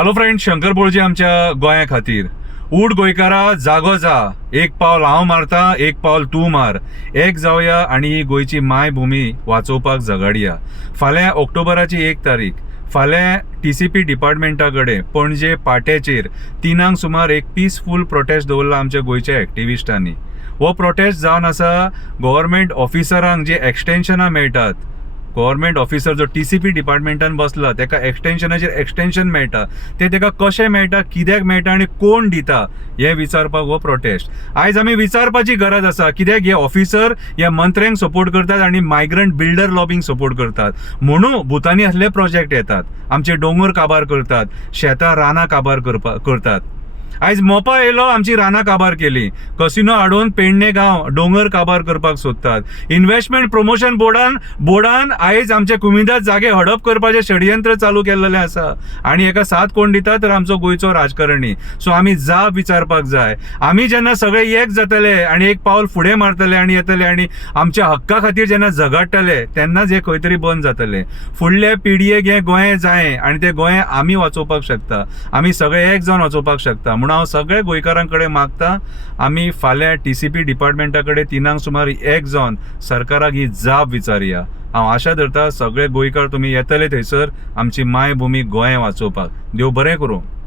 Hello friend, Shankar बोळजे आमच्या गोंया खातीर. उठ गोंयकारा, जागो जा. एक पावल हांव मारता, एक पावल तूं मार. एक जावया आनी ही गोंयची मायभूमी वाचोवपाक झगडया. फाल्यां ऑक्टोबराची 1 तारीख. फाल्यां TCP डिपार्टमेंटा कडेन पणजे पाट्याचेर 3 सुमार एक पीसफूल प्रोटेस्ट दवरला आमच्या गोंयच्या एक्टिविस्टांनी. हो प्रोटेस्ट जावन आसा गव्हर्मेंट ऑफिसरांक जे एक्सटेन्शनां मेळटात. गव्हर्मेंट ऑफिसर जो TCP डिपार्टमेंटान बसला तेका एक्सटेन्शनाचेर एक्सटेन्शन मेळटा, ते तेका कशें मेळटा, कित्याक मेळटा आनी कोण दिता हें विचारपाक हो प्रोटेस्ट. आयज आमी विचारपाची गरज आसा, कित्याक हे ऑफिसर ह्या मंत्र्यांक सपोर्ट करतात आनी मायग्रंट बिल्डर लॉबींक सपोर्ट करतात. म्हणून भुतानी असले प्रोजेक्ट येतात, आमचे दोंगर काबार करतात, शेतां रानां काबार करतात. आयज मोपा येयलो, आमची रानां काबार केली. कसिनो हाडून पेडणे गांव दोंगर काबार करपाक सोदतात. इन्व्हेस्टमेंट प्रमोशन बोर्डान आयज आमचे कुमिदाद जागे हडप करपाचें षडयंत्र चालू केल्लेलें आसा आनी हेका साथ कोण दिता तर आमचो गोंयचो राजकारणी. सो आमी जाप विचारपाक जाय. आमी जेन्ना सगळे एक जातले आनी एक पावल फुडें मारतले आनी येतले आनी आमच्या हक्का खातीर जेन्ना झगडटले तेन्नाच हे खंय तरी बंद जातले. फुडले पिडयेक हें गोंय जाय आनी तें गोंय आमी वाचोवपाक शकता. आमी सगळे एक जावन वाचोवपाक शकता. म्हणून हांव सगळे गोंयकारां कडेन मागता, आमी फाल्यां TCP डिपार्टमेंटा कडेन 3 सुमार एक जावन सरकाराक ही जाप विचारया. हांव आशा धरता सगळे गोंयकार तुमी येतले थंयसर आमची मायभूमी गोंय वाचोवपाक. देव बरें करूं.